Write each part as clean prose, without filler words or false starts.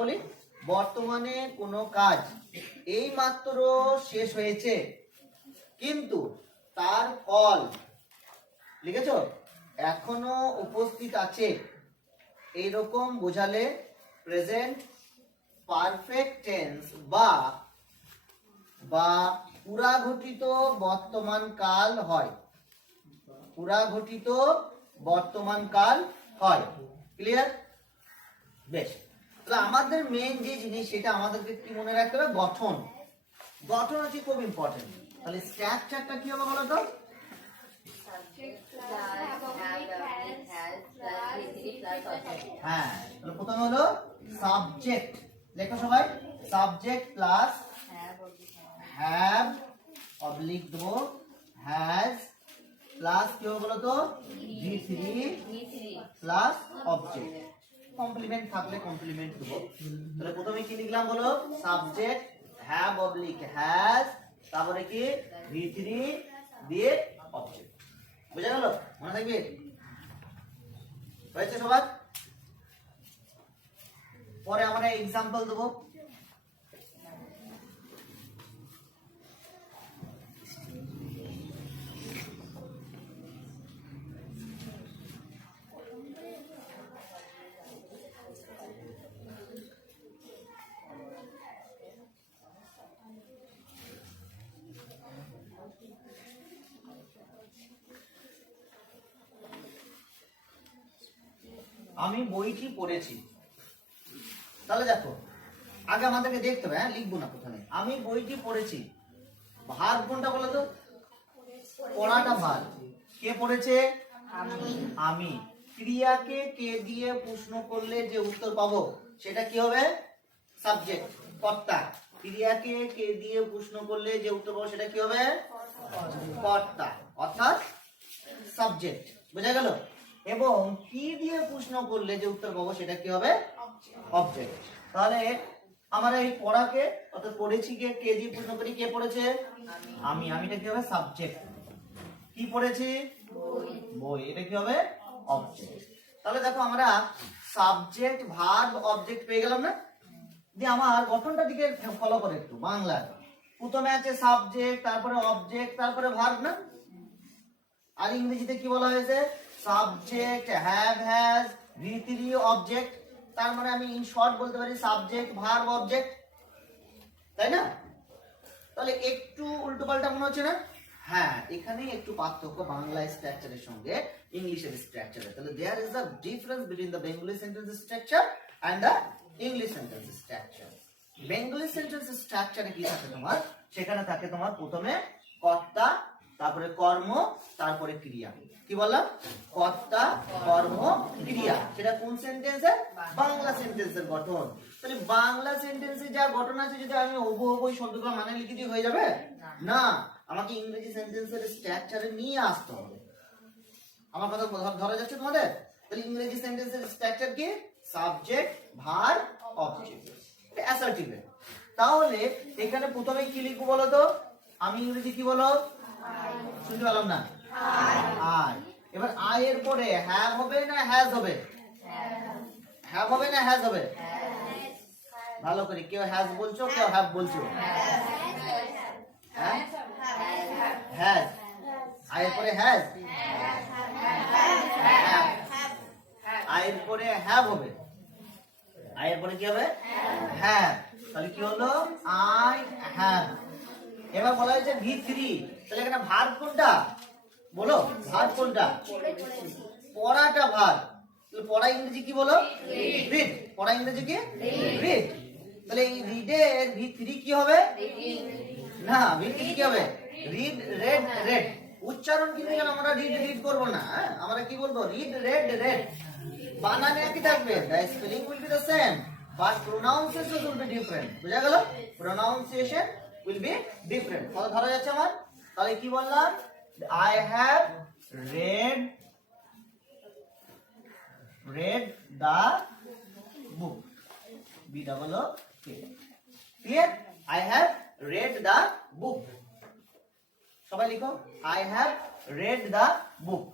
বলি বর্তমানে কোনো কাজ এই মাত্র শেষ হয়েছে কিন্তু তার ফল লিখেছো এখনো উপস্থিত আছে এইরকম বোঝালে প্রেজেন্ট পারফেক্ট টেন্স বা পুরাঘটিত বর্তমান কাল হয়। পুরাঘটিত বর্তমান কাল হয়। ক্লিয়ার? বেশ, তাহলে আমাদের মেইন যে জিনিস সেটা আমাদেরকে কি মনে রাখতে হবে, গঠন। গঠন হচ্ছে খুব ইম্পর্টেন্ট। তাহলে স্ট্রাকচারটা কি হবে বলো তো? হ্যাঁ, তাহলে প্রথম হলো সাবজেক্ট। লেখো সবাই, সাবজেক্ট প্লাস হ্যাভ অবলিক দেবো, হ্যাজ প্লাস কি হবে বলো তো, V3 প্লাস অবজেক্ট। কমপ্লিমেন্ট থাকলে কমপ্লিমেন্ট দেবো। তাহলে প্রথমে কি লিখলাম বলো, সাবজেক্ট হ্যাভ অবলিক হ্যাজ, তারপরে কি V3 দিয়ে অবজেক্ট। বুঝা গেল? মনে থাকবে? হয়েছে সবার? পরে আমরা এক্সাম্পল দেবো। আমি বইটি পড়েছি। তাহলে দেখো, আগে আমাদেরকে দেখতে হবে, হ্যাঁ লিখবো না প্রথমে। আমি বইটি পড়েছি, ভার্ব কোনটা বলো তো? পড়াটা ভার্ব। কে পড়েছে? আমি। ক্রিয়াকে কে দিয়ে প্রশ্ন করলে যে উত্তর পাবো সেটা কি হবে? সাবজেক্ট, কর্তা। ক্রিয়াকে কে দিয়ে প্রশ্ন করলে যে উত্তর পাবো সেটা কি হবে? কর্তা, অর্থাৎ সাবজেক্ট। বোঝা গেল? এবং কি দিয়ে প্রশ্ন করলে যে উত্তর পাবো সেটা কি হবে? অবজেক্ট। তাহলে আমরা এই পড়াকে অর্থাৎ পড়েছি কে দিয়ে প্রশ্ন করি, কে পড়েছে? আমি। আমিটা কি হবে? সাবজেক্ট। কি পড়েছি? বই। এটা কি হবে? অবজেক্ট। তাহলে দেখো আমরা সাবজেক্ট ভার্ব অবজেক্ট পেয়ে গেলাম না? দিয়ে আমার গঠনটা দিকে ফলো করে একটু। বাংলায় প্রথমে আছে সাবজেক্ট, তারপরে অবজেক্ট, তারপরে ভার্ব না? আর ইংরেজিতে কি বলা হয়েছে? Subject have has V3 object. তার মানে আমি ইন শর্ট বলতে পারি সাবজেক্ট ভার্ব অবজেক্ট, তাই না? তাহলে একটু উল্টো পাল্টা মনে হচ্ছে না? হ্যাঁ, এখানে একটু পার্থক্য বাংলা স্ট্রাকচারের সঙ্গে ইংলিশের স্ট্রাকচারে। তাহলে there is a difference between the Bengali sentence structure and the English sentence structure. Bengali sentence স্ট্রাকচারে কি থাকে তোমার? সেখানে থাকে তোমার প্রথমে কর্তা, তারপরে কর্ম, তারপরে ক্রিয়া। কি বললাম? কর্তা, কর্ম, ক্রিয়া। সেটা কোন সেন্টেন্সে? বাংলা সেন্টেন্সের গঠন। তাহলে বাংলা সেন্টেন্সে যা গঠন আছে যদি আমি হুবহু ওই শব্দগুলো মানে লিখে দিই হয়ে যাবে? না, আমাকে ইংরেজি সেন্টেন্সের স্ট্রাকচারে নিয়ে আসতে হবে। আমার কথা ধরা যাচ্ছে তোমাদের? তাহলে ইংরেজি সেন্টেন্সের স্ট্রাকচার কি? Subject verb object. এটা অ্যাসার্টিভ। তাহলে এখানে প্রথমে কি লিখবো বলো তো? আমি ইংরেজি কি বলো? শুনতে পেলাম না? আই। এবার আই এর পরে হ্যাভ হবে না হ্যাজ হবে? হ্যাভ হবে না হ্যাজ হবে? ভালো করে, কেউ হ্যাজ বলছো, কেউ হ্যাভ বলছো? হ্যাঁ, হ্যাজ। আই এর পরে হ্যাজ, আই এর পরে হ্যাভ হবে। আই এর পরে কি হবে? হ্যাভ। তাহলে কি হলো? I have. এবার বলা হয়েছে V3। তাহলে এখানে ভার্ব কোনটা বলো? ভার্ব কোনটা? পড়াটা ভার্ব। তাহলে পড়া ইংরেজি কি বলো? রিড। পড়া ইংরেজি কি? রিড। তাহলে এই রিডের V3 কি হবে? না, V3 কি হবে? Read, red, red. উচ্চারণ কিন্তু আমরা রিড রিড করব না, আমরা কি বলবো? Read, red, red. বানান একই থাকবে, the spelling will be the same but pronunciation will be different. বুঝা গেল? pronunciation will be different. কথা ধরা যাচ্ছে আমার? তাহলে কি বললাম? I have read the book. B double O K. Clear? I have read the book. সবাই লিখো, I have read the book.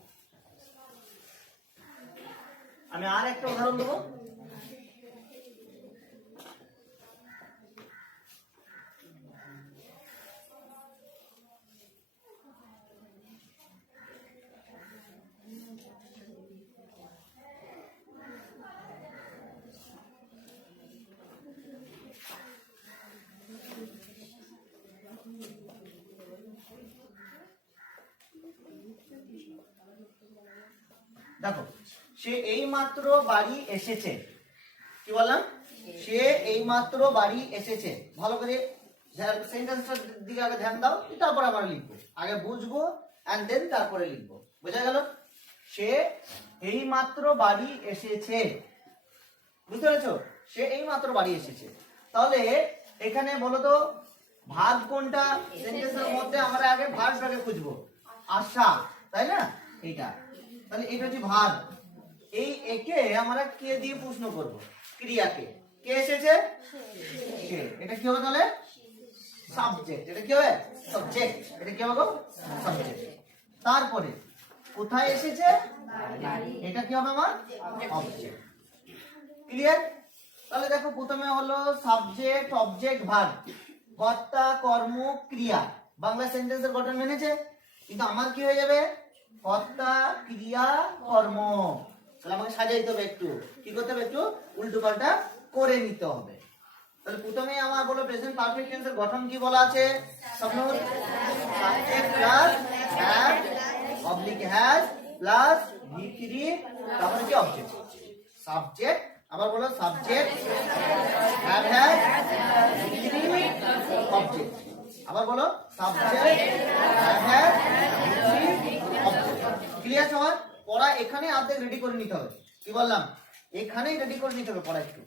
আমি আর একটা উদাহরণ দেবো। সে এই মাত্র বাড়ি এসেছে। কি বললাম? সে এই মাত্র বাড়ি এসেছে। ভালো করে সেন্টেন্সটার দিকে আগে ধ্যান দাও, তারপর আমরা লিখবো। আগে বুঝবো এন্ড দেন তারপরে লিখবো। বোঝা গেল? সে এই মাত্র বাড়ি এসেছে। বুঝতে পেরেছো? সে এই মাত্র বাড়ি এসেছে। তাহলে এখানে বলো তো ভার্ব কোনটা? সেন্টেন্সের মধ্যে আমরা আগে ভার্বটাকে খুঁজবো। আসা, তাই না? এইটা, তাহলে এটা হচ্ছে ভার্ব। এই একে আমরা কে দিয়ে প্রশ্ন করব? ক্রিয়াকে। কে এসেছে? সে। এটা কি হবে তাহলে? সাবজেক্ট। এটা কি হবে? সাবজেক্ট। এটা কি হবে? সাবজেক্ট। তারপরে কোথায় এসেছে? এটা কি হবে আমার? অবজেক্ট। ক্লিয়ার? তাহলে দেখো প্রথমে হলো সাবজেক্ট, অবজেক্ট, ভার্ব। কর্তা, কর্ম, ক্রিয়া। বাংলা সেন্টেন্সের গঠন মেনেছে। কিন্তু আমার কি হয়ে যাবে? কর্তা, ক্রিয়া, কর্ম। তাহলে আমাকে সাজাইতে হবে একটু। কি করতে হবে? একটু উল্টো পাল্টা করে নিতে হবে। তাহলে প্রথমে আমার বলো প্রেজেন্ট পারফেক্ট টেন্সের গঠন কি বলা আছে? Subject plus have oblique has plus V3 তারপরে কি অবজেক্ট। সাবজেক্ট আবার বলো subject have has V3 object. আবার বলো subject have has V3 object. Clear সবার? পড়া এখানে অর্ধেক রেডি করে নিতে হবে। কি বললাম? এখানেই রেডি করে নিতে হবে পড়া একটু।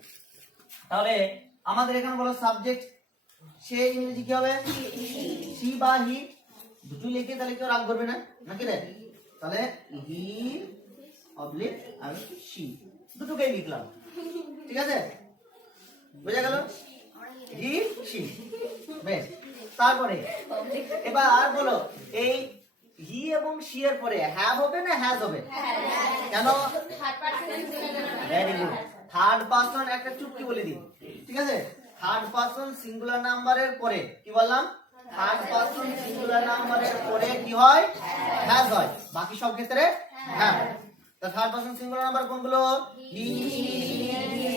তাহলে আমাদের এখানে বলো সাবজেক্ট, সে ইংরেজি কি হবে? সি বা হি। দুটো লিখে তাহলে কেউ রাগ করবে না, নাকি রে? তাহলে হি অবলিক আর সি দুটোকেই লিখলাম। ঠিক আছে? বুঝা গেল? He she. বেশ। তারপরে এবার বলো এই হি এবং সি এর পরে হ্যাভ হবে না হ্যাজ হবে? কেন? Very good. থার্ড পারসন একটা চুক্তি বলে দিই। ঠিক আছে? থার্ড পারসন সিঙ্গুলার নাম্বারের পরে কি বললাম? থার্ড পারসন সিঙ্গুলার নাম্বারের পরে কি হয়? হ্যাজ হয়। বাকি সব ক্ষেত্রে হ্যাভ। তো থার্ড পারসন সিঙ্গুলার নাম্বার কোনগুলো? হি,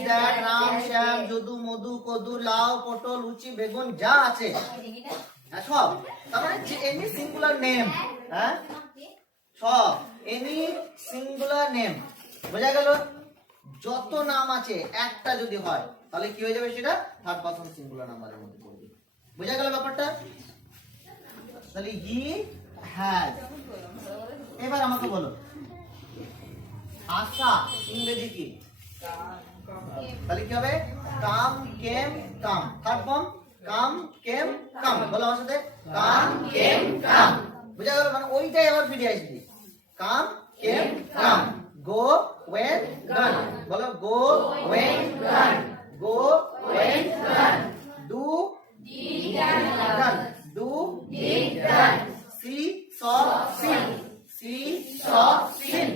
দ্যাট, রাম, শ্যাম, যদু, মধু, কদু, লাউ, পটল, উচি, বেগুন যা আছে সব। তার মানে এনি সিঙ্গুলার নেম। হ্যাঁ, সব এনি সিঙ্গুলার নেম। বোঝা গেল? যত নাম আছে একটা যদি হয় তাহলে কি হয়ে যাবে? সেটা থার্ড পারসন সিঙ্গুলার নাম্বারের মধ্যে পড়বে। বোঝা গেল ব্যাপারটা? তাহলে হি হ্যাজ। এবার আমাকে বলো আশা ইংরেজি কি? তাহলে কি হবে? কাম, কেম, কাম। থার্ড ফর্ম কাম, কেম, কাম। বলো আমার সাথে কাম, কেম, কাম। বুঝা গেল? মানে ওইটাই আবার ফিরে আসবে। কাম, কেম, কাম। গো, ওয়েন্ট, গান। বলো গো, ওয়েন্ট, গান। গো, ওয়েন্ট, গান। Do, done. Do, done. C, saw, scene. C, saw, scene.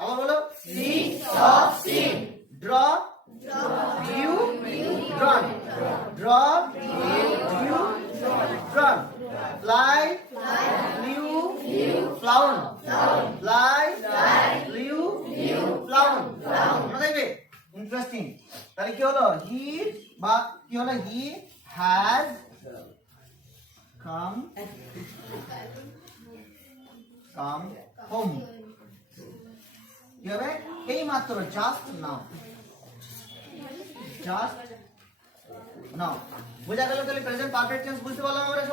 আবার বলো সি, স, scene. Draw, view, ড্রন। Draw, view, ড্রন। Fly, flew, ফ্লাউন। Fly, flew, ফ্লাউন। মনে থাকবে? ইন্টারেস্টিং। তাহলে কি হলো? হি বা কি হলো? He has come home. কি হবে? এই মাত্র জাস্ট নাও। Just now. বোঝা গেল? তাহলে প্রেজেন্ট পারফেক্ট টেন্স বুঝতে পারলাম আমরা সবাই।